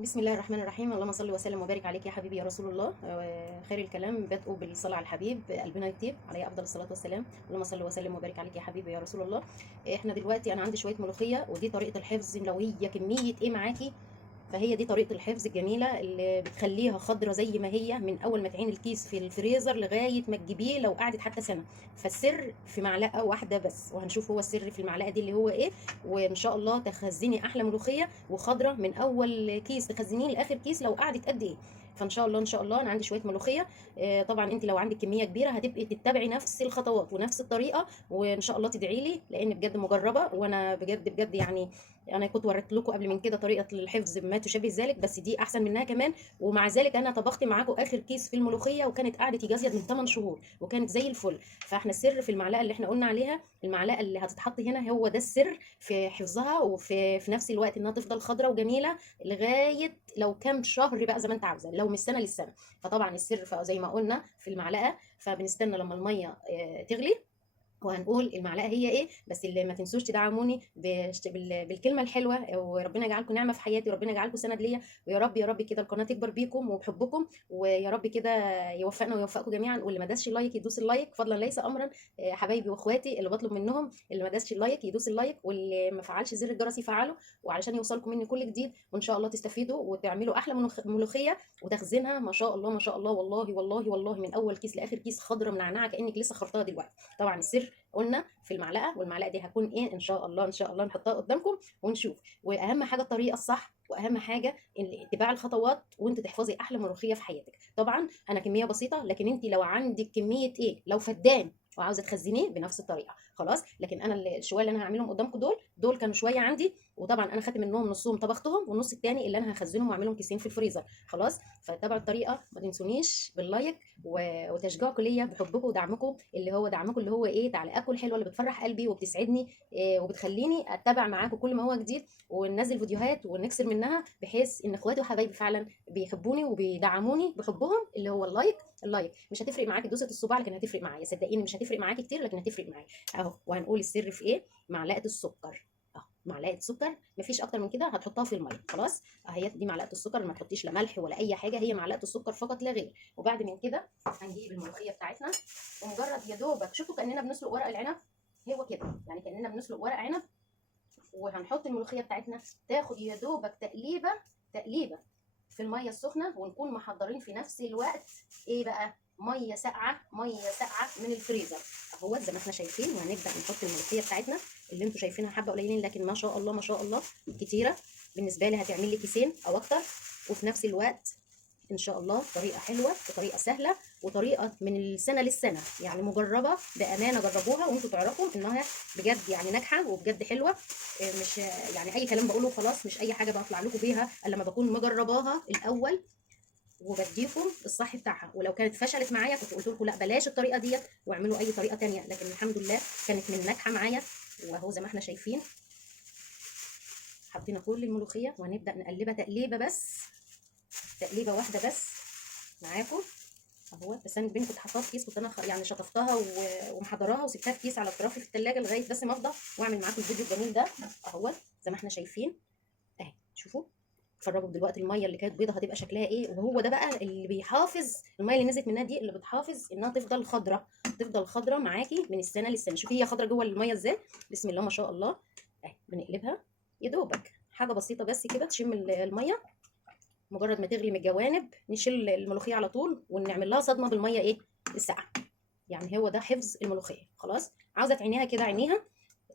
بسم الله الرحمن الرحيم. اللهم صل وسلم وبارك عليك يا حبيبي يا رسول الله. خير الكلام بدء بالصلاة على الحبيب قلبنا يطيب عليه افضل الصلاة والسلام. اللهم صل وسلم وبارك عليك يا حبيبي يا رسول الله. احنا دلوقتي انا عندي شوية ملوخية، ودي طريقة الحفظ لو هي كمية ايه معاكي. فهي دي طريقة الحفظ الجميلة اللي بتخليها خضرة زي ما هي من أول ما تعين الكيس في الفريزر لغاية ما تجيبيه لو قعدت حتى سنة. فالسر في معلقة واحدة بس، وهنشوف هو السر في المعلقة دي اللي هو إيه. وإن شاء الله تخزني أحلى ملوخية وخضرة من أول كيس تخزنيه لآخر كيس لو قعدت قد إيه. فان شاء الله ان شاء الله انا عندي شويه ملوخيه. طبعا انت لو عندك كميه كبيره هتبقي تتبعي نفس الخطوات ونفس الطريقه، وان شاء الله تدعي لي لان بجد مجربه، وانا بجد بجد يعني انا كنت وريت لكم قبل من كده طريقه الحفظ ما تشابه ذلك، بس دي احسن منها كمان. ومع ذلك انا طبخت معاكم اخر كيس في الملوخيه وكانت قعدت يجي ازيد من 8 شهور وكانت زي الفل. فاحنا السر في المعلقه اللي احنا قلنا عليها، المعلقه اللي هتتحط هنا هو ده السر في حفظها، وفي نفس الوقت انها تفضل خضراء وجميله لغايه لو كام شهر بقى زي ما انت عاوزه، لو من السنه للسنه. فطبعا السر زي ما قلنا في المعلقه، فبنستنى لما الميه تغلي وهنقول المعلقه هي ايه. بس اللي ما تنسوش تدعموني بالكلمه الحلوه، وربنا يجعلكم نعمه في حياتي وربنا يجعلكم سند ليا. ويا رب يا رب كده القناه تكبر بيكم وبحبكم، ويا رب كده يوفقنا ويوفقكم جميعا. واللي ما داسش اللايك يدوس اللايك فضلا ليس امرا. حبايبي واخواتي اللي بطلب منهم اللي ما داسش اللايك يدوس اللايك، واللي ما فعلش زر الجرس يفعله، وعلشان يوصلكم مني كل جديد. وان شاء الله تستفيدوا وتعملوا احلى ملوخيه وتخزينها ما شاء الله ما شاء الله، والله والله والله من اول كيس لاخر كيس خضره منعنعه كانك لسه خرطاها دلوقتي. طبعا السر قلنا في المعلقه، والمعلقه دي هكون ايه ان شاء الله ان شاء الله نحطها قدامكم ونشوف. واهم حاجه الطريقه الصح، واهم حاجه اتباع الخطوات وانت تحفظي احلى ملوخيه في حياتك. طبعا انا كميه بسيطه، لكن انت لو عندك كميه ايه لو فدان وعاوزه تخزنيه بنفس الطريقه خلاص. لكن انا الشويه اللي انا هعملهم قدامكم دول كانوا شويه عندي، وطبعا انا خدت منهم نصهم طبختهم والنص الثاني اللي انا هخزنهم واعملهم كيسين في الفريزر خلاص. فتابعوا الطريقه، ما تنسونيش باللايك وتشجيعكم ليا بحبكم ودعمكم اللي هو دعمكم اللي هو ايه تعليقاتكم الحلوه اللي بتفرح قلبي وبتسعدني، وبتخليني اتبع معاكم كل ما هو جديد وننزل فيديوهات ونكسر منها، بحيث ان اخواتي وحبايبي فعلا بيحبوني وبيدعموني بحبهم اللي هو اللايك مش هتفرق معاكي دوسه الصباع، لكن هتفرق معايا صدقيني. مش هتفرق معاكي كتير لكن هتفرق معايا اهو. وهنقول السر في ايه؟ معلقه السكر اهو. معلقه سكر، مفيش اكتر من كده، هتحطها في الميه خلاص. اهي دي معلقه السكر، ما تحطيش لا ملح ولا اي حاجه، هي معلقه السكر فقط لا غير. وبعد من كده هنجيب الملوخيه بتاعتنا، ومجرد يا دوبك شوفوا كاننا بنسلق ورق العنب، هو كده يعني كاننا بنسلق ورق عنب. وهنحط الملوخيه بتاعتنا تاخد يا دوبك تقليبه في الميه السخنه، ونكون محضرين في نفس الوقت ايه بقى؟ ميه ساقعه من الفريزر اهو زي ما احنا شايفين. وهنبدا نحط الملوخيه بتاعتنا اللي انتوا شايفينها حبه قليلين، لكن ما شاء الله ما شاء الله كتيره. بالنسبه لي هتعمل لي كيسين او اكتر. وفي نفس الوقت ان شاء الله طريقه حلوه وطريقه سهله وطريقه من السنه للسنه، يعني مجربه بامانه، جربوها وانتوا تعرفوا انها بجد يعني ناجحه وبجد حلوه. مش يعني اي كلام بقوله خلاص، مش اي حاجه بطلع لكم بيها الا لما بكون مجرباها الاول وبديكم الصح بتاعها. ولو كانت فشلت معايا كنت قلت لكم لا بلاش الطريقه ديت واعملوا اي طريقه تانية، لكن الحمد لله كانت من ناجحه معايا. وهو زي ما احنا شايفين حطينا كل الملوخيه وهنبدا نقلبها تقليبه بس، تقليبه واحده بس معاكم اهو. بس انا البنت كنت حاطاها في كيس، كنت انا يعني شطفتها ومحضراها وسبتها في كيس على الطرف في الثلاجه لغايه بس ما افضى واعمل معاكم الفيديو الجميل ده اهو زي ما احنا شايفين اهي. شوفوا اتفرجوا دلوقتي الميه اللي كانت بيضه هتبقى شكلها ايه. وهو ده بقى اللي بيحافظ، الميه اللي نزلت منها دي اللي بتحافظ انها تفضل خضراء، تفضل خضراء معاكي من السنه للسنه. شوفي هي خضراء جوه الميه ازاي، بسم الله ما شاء الله اهي. بنقلبها يا دوبك حاجه بسيطه بس كده تشم الميه. مجرد ما تغلي من الجوانب نشيل الملوخيه على طول ونعمل لها صدمه بالميه ايه الساقعه. يعني هو ده حفظ الملوخيه خلاص. عاوزه تعينيها كده عينيها.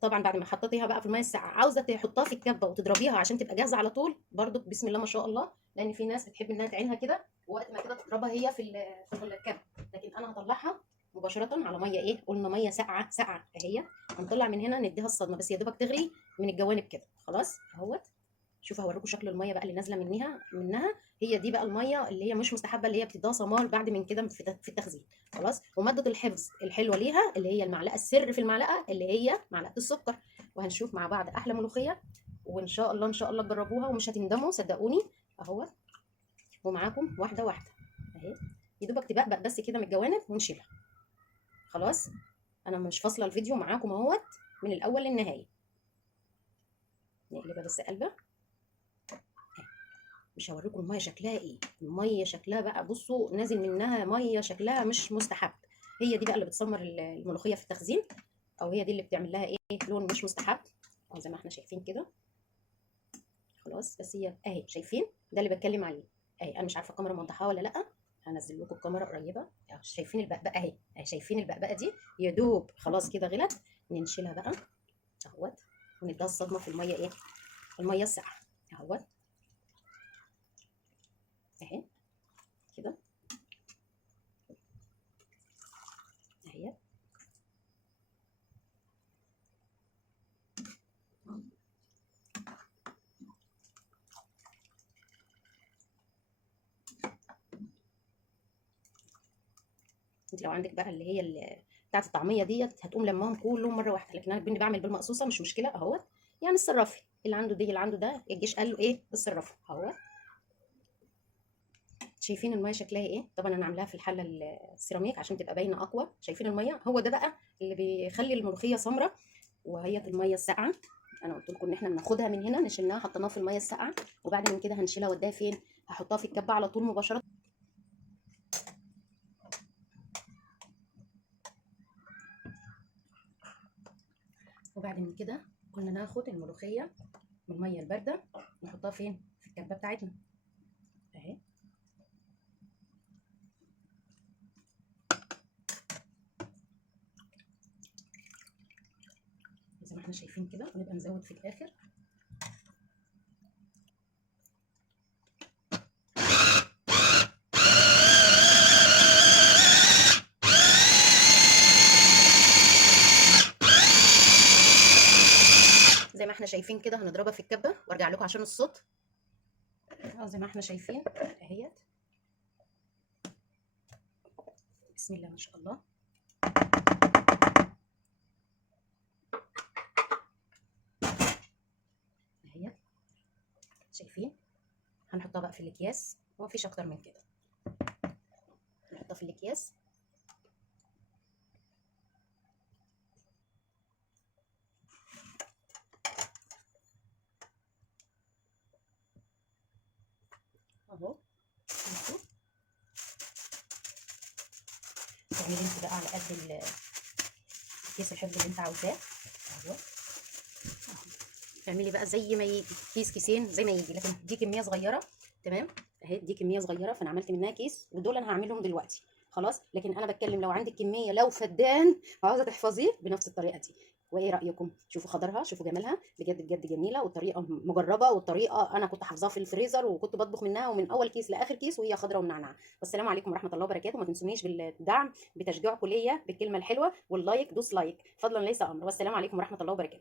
طبعا بعد ما حطيتيها بقى في الميه الساقعه عاوزه تحطها في الكبه وتضربيها عشان تبقى جاهزه على طول برضو بسم الله ما شاء الله، لان في ناس بتحب انها تعينها كده ووقت ما كده تضربها هي في الكبه. لكن انا هطلعها مباشره على ميه ايه، قلنا ميه ساقعه ساقعه اهي. هنطلع من هنا نديها الصدمه بس يا دوبك تغلي من الجوانب كده خلاص اهوت. شوفوا هوريكم شكل الميه بقى اللي نازله منها. هي دي بقى الميه اللي هي مش مستحبه، اللي هي بتديها سمار بعد من كده في التخزين خلاص. وماده الحفظ الحلوه ليها اللي هي المعلقه، السر في المعلقه اللي هي معلقه السكر. وهنشوف مع بعض احلى ملوخيه، وان شاء الله ان شاء الله تجربوها ومش هتندموا صدقوني اهو. ومعاكم واحده واحده اهي، يا دوبك تبقبق بس كده من الجوانب ونشيلها خلاص. انا مش فاصله الفيديو معاكم اهوت من الاول للنهايه. نقلبها بس قلبه مش هوريكم الميه شكلها ايه. الميه شكلها بقى بصوا نازل منها ميه شكلها مش مستحب. هي دي بقى اللي بتسمر الملوخيه في التخزين، او هي دي اللي بتعمل لها ايه، لون مش مستحب. او زي ما احنا شايفين كده خلاص. بس هي اهي شايفين ده اللي بتكلم عليه اهي. انا مش عارفه الكاميرا موضحاها ولا لا، هنزل لكم الكاميرا قريبه اهي. شايفين البقبقه اهي اهي، شايفين البقبقه دي يا دوب خلاص كده غلت. ننشلها بقى اهوت ونديها الصدمه في الميه ايه، الميه الساقعه اهوت اهي كده اهي. انت لو عندك بقى اللي هي بتاعه الطعميه ديت هتقوم لماهم كلهم مره واحده، لكن انا بعمل بالمقصوصه مش مشكله اهوت. يعني الصرافي اللي عنده دي اللي عنده ده الجيش قال له ايه الصرافه اهوت. شايفين الميه شكلها ايه؟ طبعا انا عاملاها في الحله السيراميك عشان تبقى باينه اقوى. شايفين الميه، هو ده بقى اللي بيخلي الملوخيه سمراء. وهي الميه الساقعه، انا قلت لكم ان احنا بناخدها من هنا نشيلناها حطيناها في الميه الساقعه، وبعد من كده هنشيلها وديها فين، هحطها في الكبه على طول مباشره. وبعد من كده قلنا ناخد الملوخيه من الميه البارده نحطها فين، في الكبه بتاعتنا اهي. زي ما احنا شايفين كده، ونبقى نزود في الاخر. زي ما احنا شايفين كده هنضربها في الكبه وارجع لكم عشان الصوت. زي ما احنا شايفين اهيت، بسم الله ما شاء الله. اهيت شايفين. هنحطها بقى في الاكياس ومفيش اكتر من كده. نحطها في الاكياس اهو. تعملي انت بقى على قد كيس الحفظ اللي انت عاوزاه اهو. اعملي بقى زي ما يجي، كيس كيسين زي ما يجي، لكن دي كميه صغيره تمام اهي. دي كميه صغيره فانا عملت منها كيس، ودول انا هعملهم دلوقتي خلاص. لكن انا بتكلم لو عندك كميه، لو فدان عاوزه تحفظيه بنفس الطريقه دي. وايه رايكم؟ شوفوا خضرها، شوفوا جمالها، بجد بجد جميله، والطريقه مجربه، والطريقه انا كنت حافظاها في الفريزر وكنت بطبخ منها، ومن اول كيس لاخر كيس وهي خضره ومنعنعه. والسلام عليكم ورحمه الله وبركاته. ما تنسونيش بالدعم، بتشجيعكم ليا بالكلمه الحلوه واللايك، دوس لايك فضلا ليس امر. والسلام عليكم ورحمه الله وبركاته.